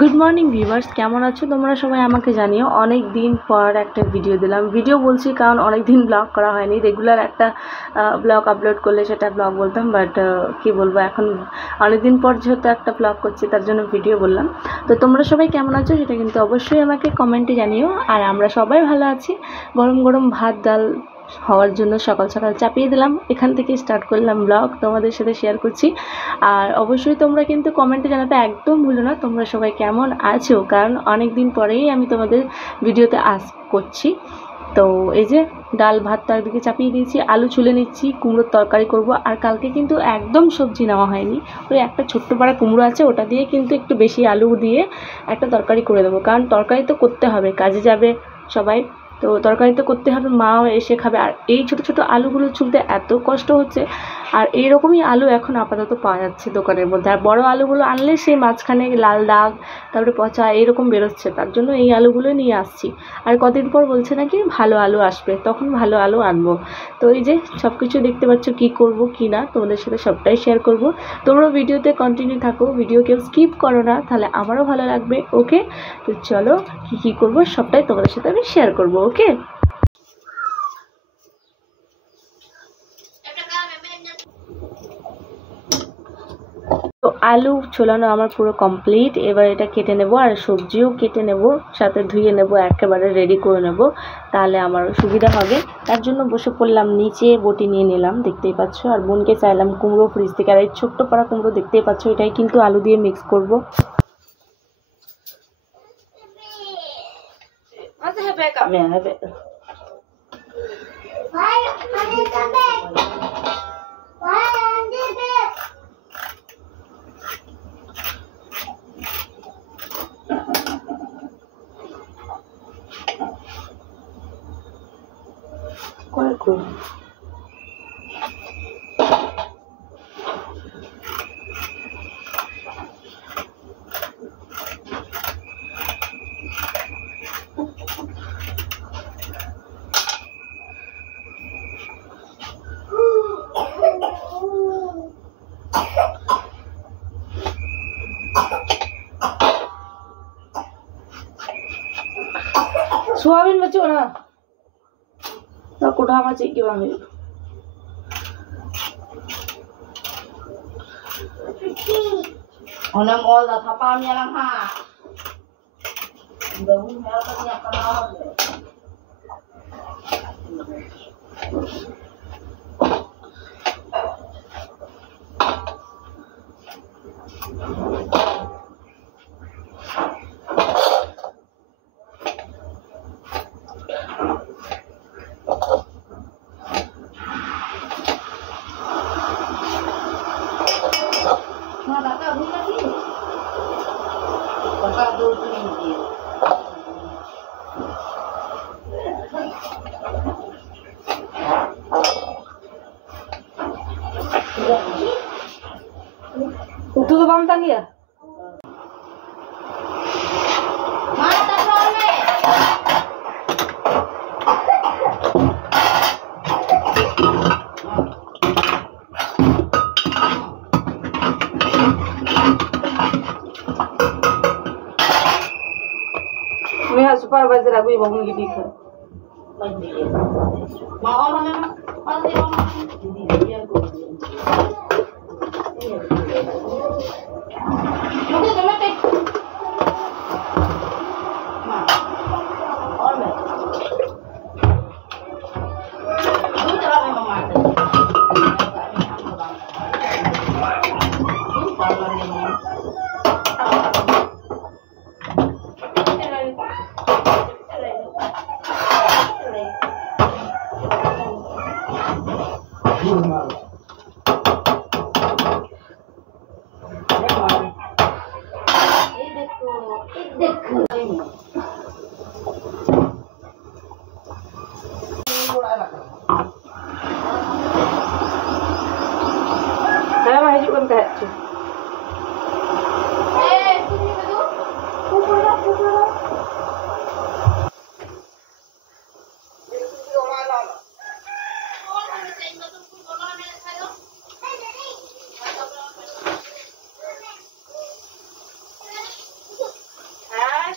Good morning viewers, কেমন আছো তোমরা সবাই? আমাকে জানিও। অনেক দিন পর একটা ভিডিও দিলাম। ভিডিও বলছি কারণ অনেক দিন ব্লগ করা হয়নি। রেগুলার একটা ব্লগ আপলোড করলে সেটা ব্লগ বলতাম, বাট কি বলবো, এখন অনেক দিন পর যেহেতু একটা ব্লগ করছি তার জন্য ভিডিও বললাম। তো তোমরা সবাই কেমন আছো সেটা কিন্তু অবশ্যই আমাকে কমেন্টে জানিও। আর আমরা সবাই ভালো আছি। গরম গরম ভাত ডাল হওয়ার জন্য সকাল সকাল চাপিয়ে দিলাম। এখান থেকে স্টার্ট করলাম ব্লগ, তোমাদের সাথে শেয়ার করছি। আর অবশ্যই তোমরা কিন্তু কমেন্টে জানাতে একদম ভুলো না তোমরা সবাই কেমন আছো, কারণ অনেক দিন পরেই আমি তোমাদের ভিডিওতে করছি। তো এই যে ডাল ভাত তো একদিকে চাপিয়ে দিয়েছি, আলু ছুলে নিচ্ছি, কুমড়োর তরকারি করব। আর কালকে কিন্তু একদম সবজি নেওয়া হয়নি, ওই একটা ছোট্ট পাড়া কুমড়ো আছে, ওটা দিয়ে কিন্তু একটু বেশি আলু দিয়ে একটা তরকারি করে দেবো। কারণ তরকারি তো করতে হবে, কাজে যাবে সবাই, তো তরকারি তো করতে হবে, মাও এসে খাবে। আর এই ছোটো ছোটো আলুগুলো ছুলতে এত কষ্ট হচ্ছে। আর এইরকমই আলু এখন আপাতত পাওয়া যাচ্ছে দোকানের মধ্যে। আর বড়ো আলুগুলো আনলে সেই মাঝখানে লাল দাগ, তারপরে পচা এরকম বেরোচ্ছে, তার জন্য এই আলুগুলো নিয়ে আসছি। আর কদিন পর বলছে নাকি ভালো আলু আসবে, তখন ভালো আলু আনবো। তো এই যে সব কিছু দেখতে পাচ্ছ, কী করব কী না তোমাদের সাথে সবটাই শেয়ার করব। তোমরা ভিডিওতে কন্টিনিউ থাকো, ভিডিও কেউ স্কিপ করো না, তাহলে আমারও ভালো লাগবে। ওকে, তো চলো কী করব সবটাই তোমাদের সাথে আমি শেয়ার করব। ওকে, তো আলু ছোলানো আমার পুরো কমপ্লিট। এবার এটা কেটে নেব, আর সবজিও কেটে নেব, সাথে ধুয়ে নেব, একেবারে রেডি করে নেব, তাহলে আমার সুবিধা হবে। তার জন্য বসে পড়লাম নিচে, বটি নিয়ে নিলাম, দেখতেই পাচ্ছ। আর বোনকে চাইলাম কুমড়ো ফ্রিজ থেকে, আর এই ছোট্ট পাড়া কুমড়ো দেখতেই পাচ্ছ, এটাই কিন্তু আলু দিয়ে মিক্স করব। सोयाबीन बच्चों ना तो कोठा में चाहिए बांगे ओने मॉल दा थपा में लंग हा दबू में तो या बनाओ तू तो बम लिया मैं सुपरवाइजर अभी बगुन की ठीक है मां और हमें और दे मुझे तुम्हें टेक मां और मैं दूध रहा मैं मम्मा से saya mah hijaukan kayak tu.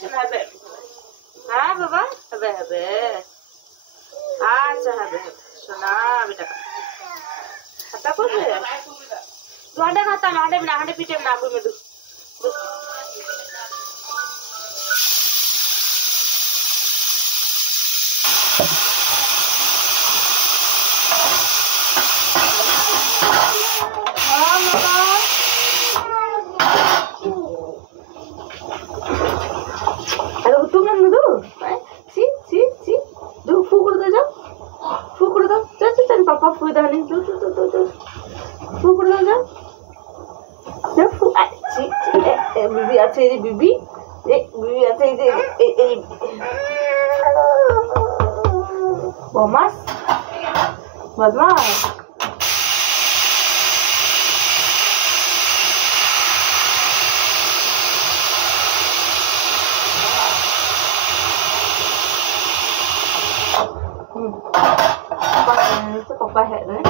শোনা হবে হ্যাঁ বাবা হবে হবে আচ্ছা হবে শোনা বেটা खाता कुछ तू अंडे खाता ना अंडे पीटे ना आपको में दू अरे तुम ना दो सी दो फूक दे जाओ चल पापा फूक दे नहीं दो फूक दे जाओ जब फूक सी बीबी अच्छा ये बीबी अच्छा ये बदमाश Papa hết đấy.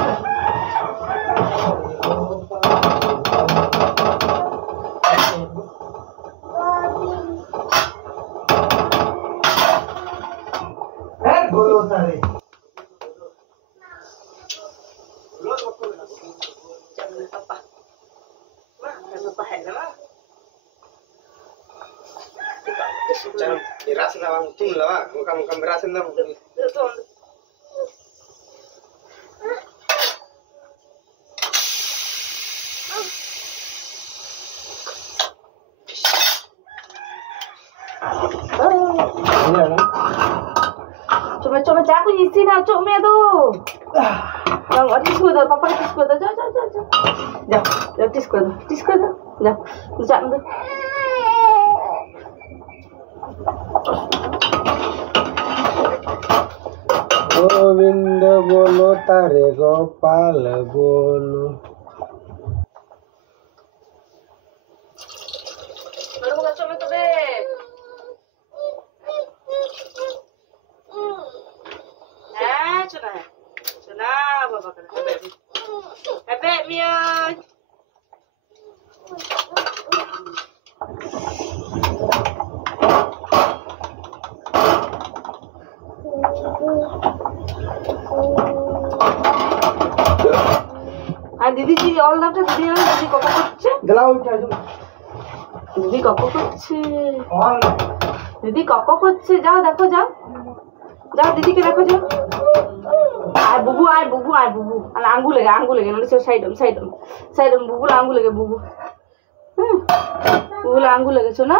बोलो सारे Papa hết đó. Jangan dirasin lah, tung lah, kamu berasin lah. Coba aku isi nak cuk tu. Yang ada tisu dah, papa tisu dah. Jauh tisu dah. Jauh tu. Govind बोलो तारे गोपाल बोलो Baru buka coba tu be. Cuna bapa kan. Hebe Mia. दीदी जी all that दीदी कको করছে गलाओ उठा जो दीदी कको করছে ऑल दीदी कको করছে যাও দেখো যাও দিদিকে দেখো যাও আয় বুবু আর আঙ্গুল লেগে নলে সাইড বুবু আঙ্গুল লেগে বুবু আঙ্গুল লেগেছো না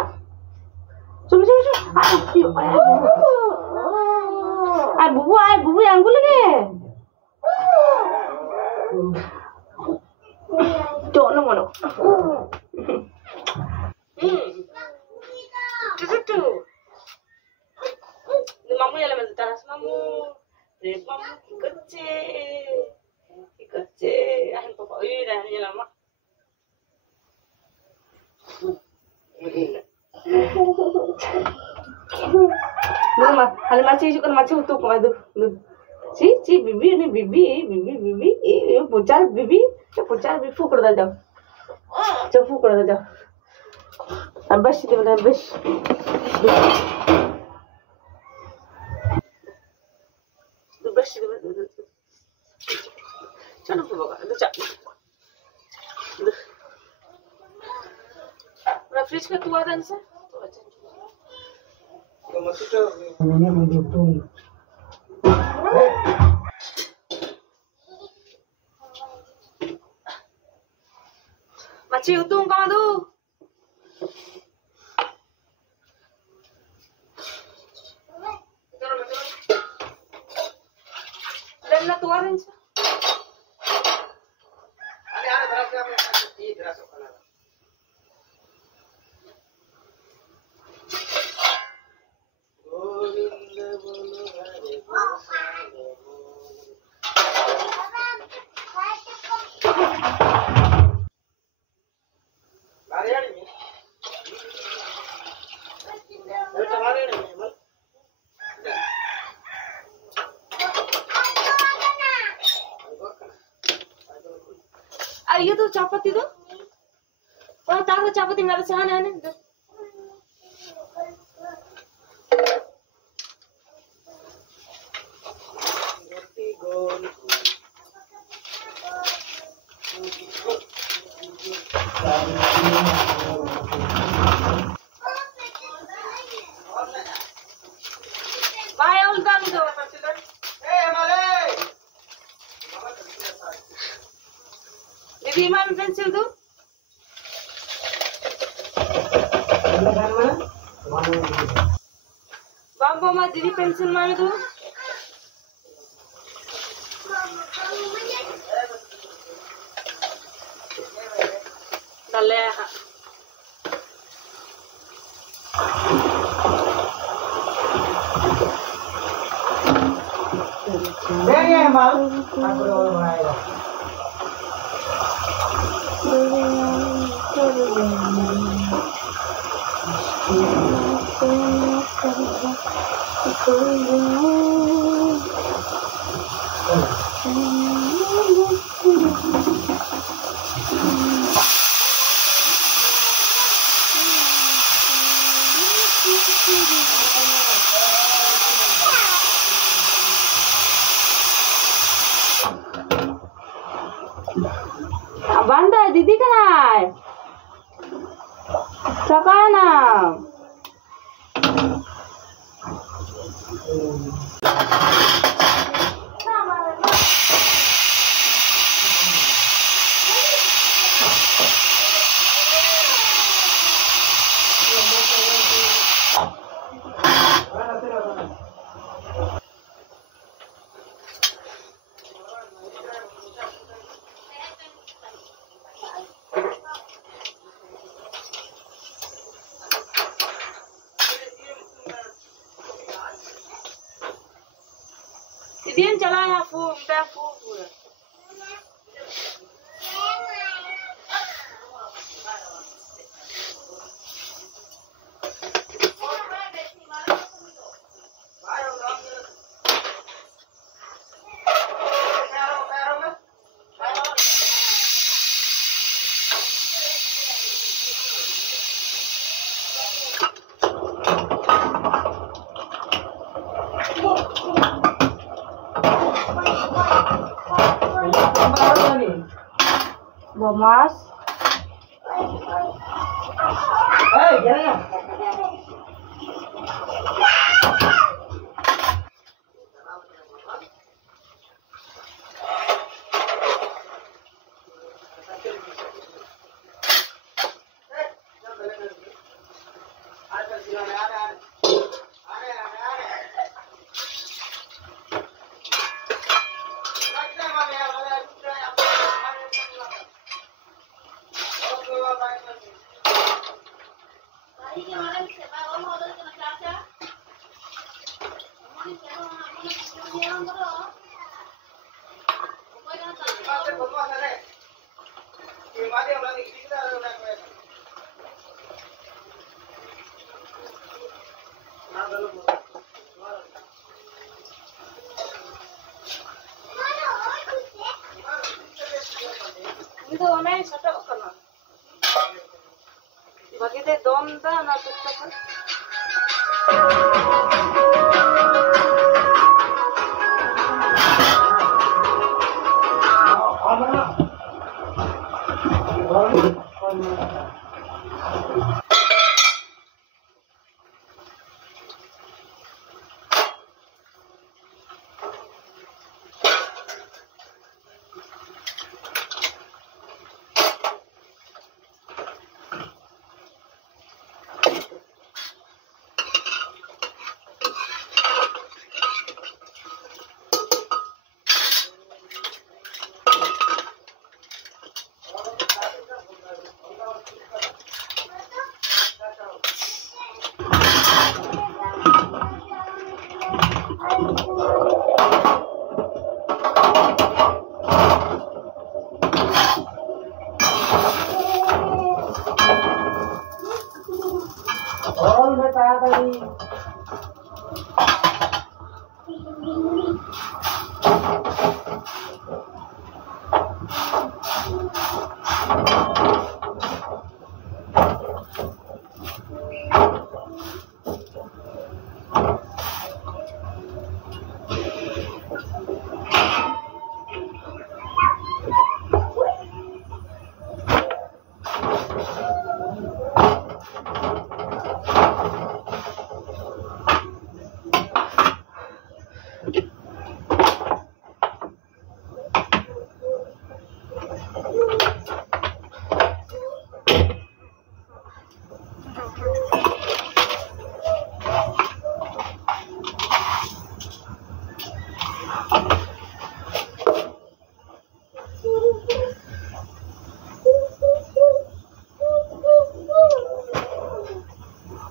চলো আয় বুবু আঙ্গুল লেগে Don't know. Tutu. Ni mamu yang lemah teras mamu. Rep mamu kecil. Ahin papa dah ni lama. Mama, hal macam itu kan macam itu kau ada. ची बीबी ने बीबी ये पुचार बीबी फूक कर जाओ चल फूक कर जाओ अब बस दे बोला बस तू बस दे चलो बाबा चल पूरा फ्रिज का तू आदन से तो मस्जिद में तो Macam utung kau tu. Dan nak tuarin sah. ada berapa ini berapa kana Govind बोलो हरे Ayo tu chapati tu. Oh, tahu chapati nggak ada sana ni. মানে তো बाबा हमारा दीदी पेंसिल मारे तो डाले बांधा है दीदी कहाँ है सकाना दिन चला है फूल पूरा Bomas. Hey, jangan. Itu onai satu kana. Bagite dom da na tukta kan.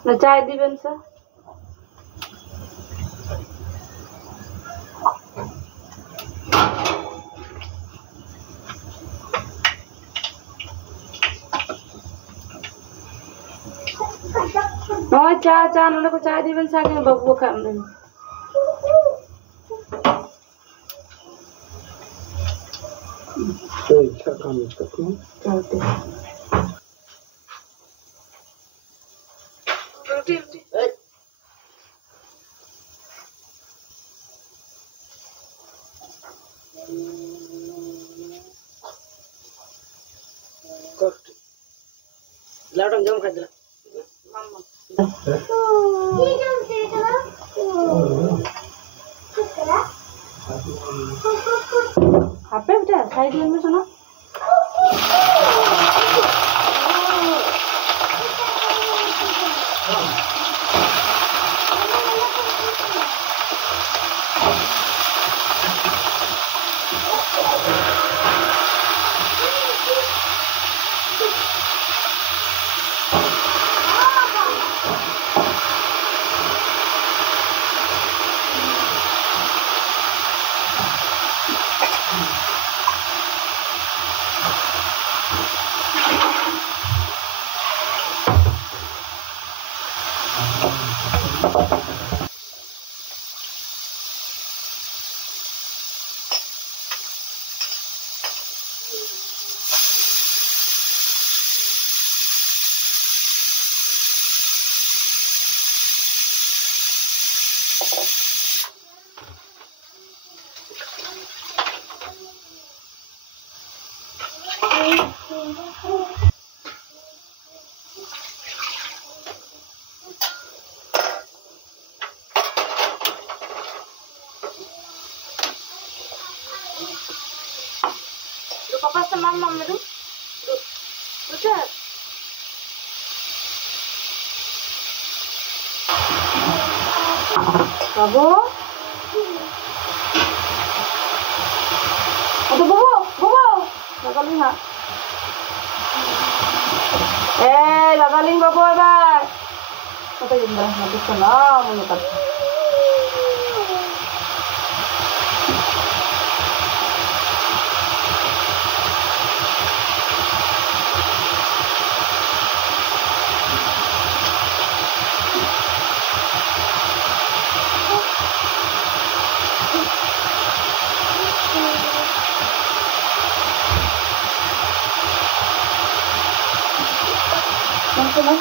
না চাই দিবেন স্যার। নয় চা চা নাহলে চাই দিবেন স্যার, বাবু খাবেন। Lawan jam kan dia. apa udah saya diambil sana. Papa sama mama itu, udah. Babu, ada babu, gagaling ha. Gagaling babu ebar. Kata yun dah, habis na menutup. Teman-teman,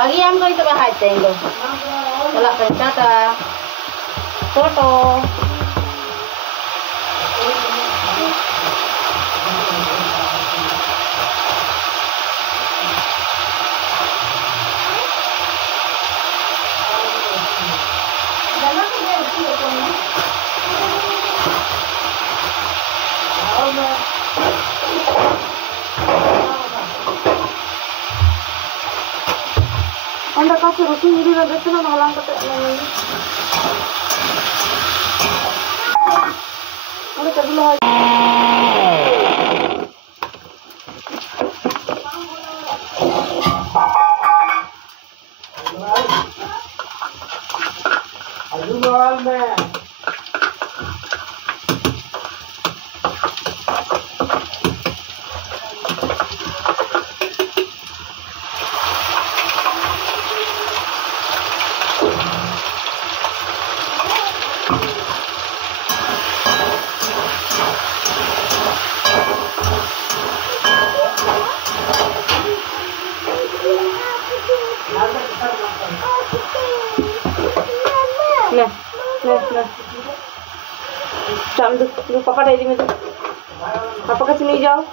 bagi yang kau itu bahaya tengok. Kalau pencata, foto. আছে রসুন যদি না দেখতে না ভালো করতে অনেক এগুলো হয় पापा डायरी में पापा कैसे नहीं जाओ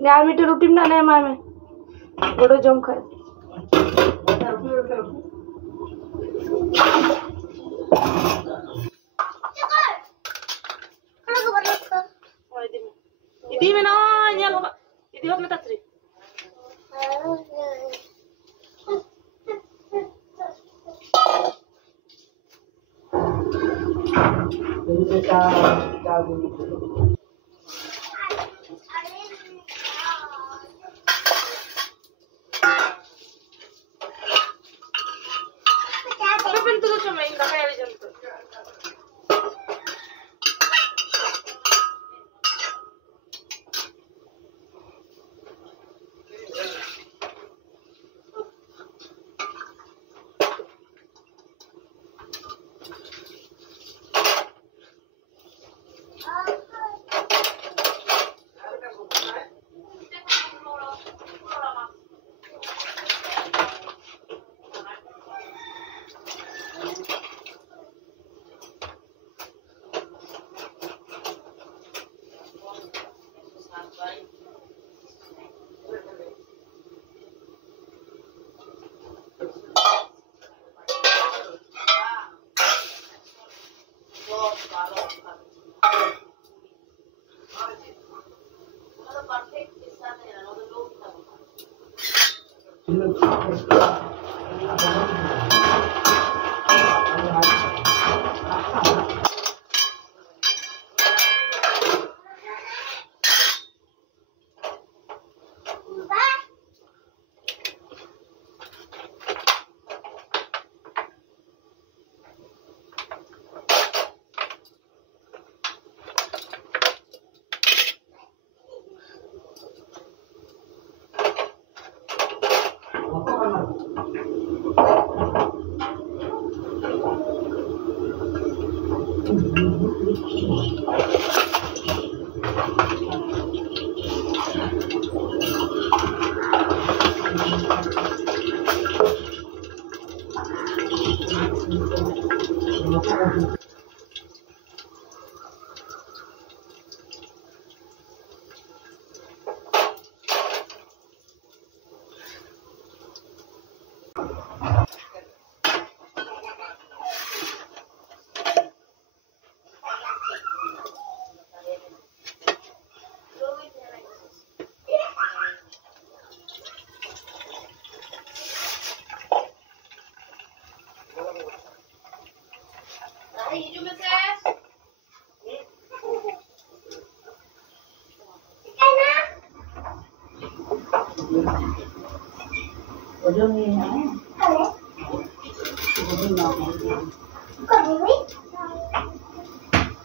यार मीठे रोटी बनाने हैं माँ में बड़ो जम खाए इदी में ना ये लोग इदी होत में तत्री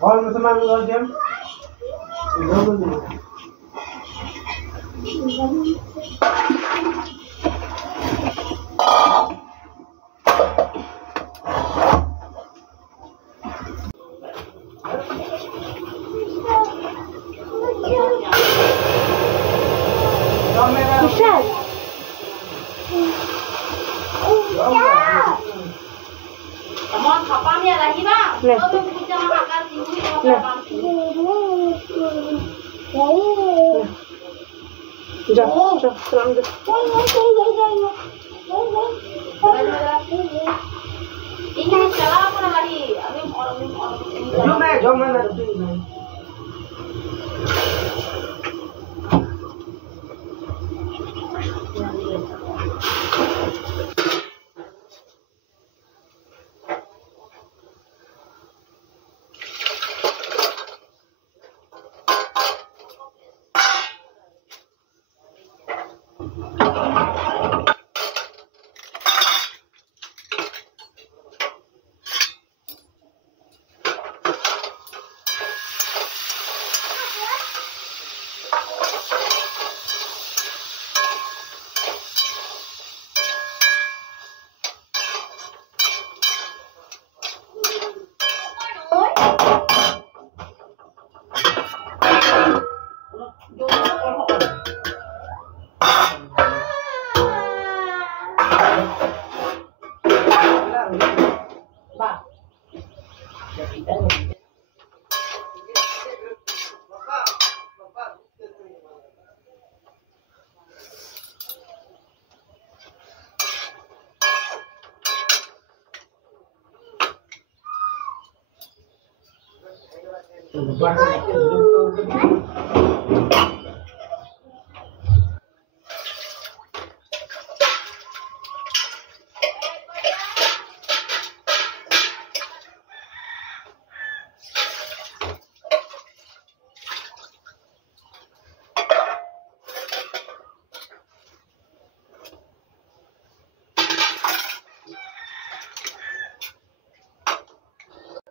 और मुसलमान लोग जम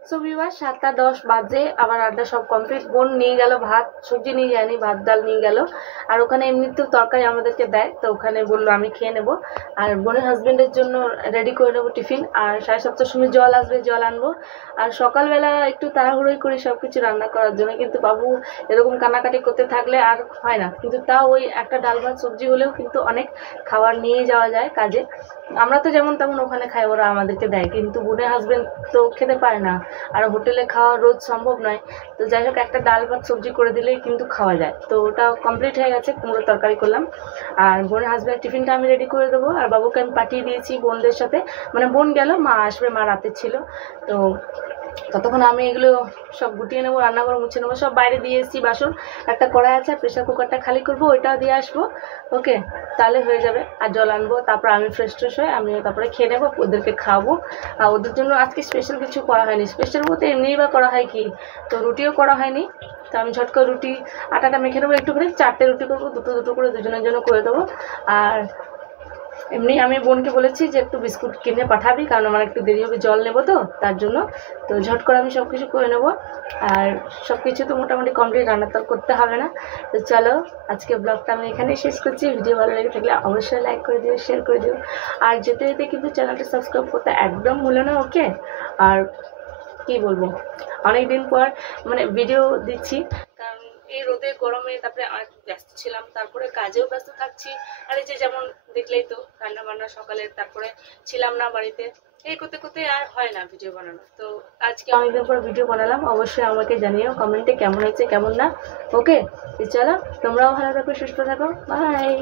সো ভিউয়ার্স 7টা 10 বাজে, আবার আড্ডা সব কমপ্লিট। বোন নিয়ে গেল ভাত, সবজি নিয়ে যায়নি, ভাত ডাল নিয়ে গেল। আর ওখানে এমনিতেও তরকারি আমাদেরকে দেয়, তো ওখানে বললো আমি খেয়ে নেব। আর বোনের হাজবেন্ডের জন্য রেডি করে নেবো টিফিন। আর 7:30টার সময় জল আসবে, জল আনবো। আর সকালবেলা একটু তাড়াহুড়োই করি সব কিছু রান্না করার জন্য, কিন্তু বাবু এরকম কানাকাটি করতে থাকলে আর হয় না। কিন্তু তাও ওই একটা ডাল ভাত সবজি হলেও কিন্তু অনেক খাবার নিয়ে যাওয়া যায় কাজে। আমরা তো যেমন তেমন ওখানে খাই, ওরা আমাদেরকে দেয়, কিন্তু বোনের হাজবেন্ড তো খেতে পারে না, আর হোটেলে খাওয়া রোজ সম্ভব নয়। তো যাই হোক, একটা ডাল ভাত সবজি করে দিলেই কিন্তু খাওয়া যায়। তো ওটা কমপ্লিট হয়ে গেছে, কুমড়ো তরকারি করলাম। আর বোনের হাজবেন্ড টিফিনটা আমি রেডি করে দেবো। আর বাবুকে আমি পাঠিয়ে দিয়েছি বোনদের সাথে, মানে বোন গেল, মা আসবে, মা রাতে ছিল। তো ততক্ষণ আমি এগুলো সব গুটিয়ে নেবো, রান্নাঘর মুছে নেবো, সব বাইরে দিয়ে এসেছি বাসন। একটা কড়াই আছে, প্রেশার কুকারটা খালি করবো, ওইটাও দিয়ে আসবো। ওকে, তাহলে হয়ে যাবে। আর জল আনবো, তারপর আমি ফ্রেশ ট্রেশ হয়ে আমি তারপরে খেয়ে নেবো, ওদেরকে খাওয়াবো। আর ওদের জন্য আজকে স্পেশাল কিছু করা হয়নি। স্পেশাল বলতে এমনিই বা করা হয় কি, তো রুটিও করা হয়নি। তো আমি ঝটকা রুটি আটাটা মেখে নেবো একটু করে, 4টে রুটি করবো, দুটো করে দুজনের জন্য করে দেবো। আর এমনি আমি বোনকে বলেছি যে একটু বিস্কুট কিনে পাঠাবি, কারণ আমার একটু দেরি হবে, জল নেবো তো তার জন্য। তো ঝট করে আমি সব কিছু করে নেবো। আর সব কিছু তো মোটামুটি কমপ্লিট, রান্না তো করতে হবে না। তো চলো, আজকে ব্লগটা আমি এখানেই শেষ করছি। ভিডিও ভালো লেগে থাকলে অবশ্যই লাইক করে দিও, শেয়ার করে দিও। আর যেতে যেতে কিন্তু চ্যানেলটা সাবস্ক্রাইব করতে একদম ভুলো না। ওকে, আর কি বলবো, অনেক দিন পর মানে ভিডিও দিচ্ছি, কারণ এই রোদে গরমে তারপরে অনেক ব্যস্ত ছিলাম, তারপরে কাজেও ব্যস্ত থাকছি। আর এই যে যেমন দেখলেই তো রান্না বান্না সকালে, তারপরে ছিলাম না বাড়িতে, এই করতে করতে আর হয় না ভিডিও বানানো। তো আজকে অনেকদিন পর ভিডিও বানালাম, অবশ্যই আমাকে জানিও কমেন্টে কেমন হয়েছে কেমন না। ওকে, চলো, তোমরাও ভালো থাকো, সুস্থ থাকো, বাই।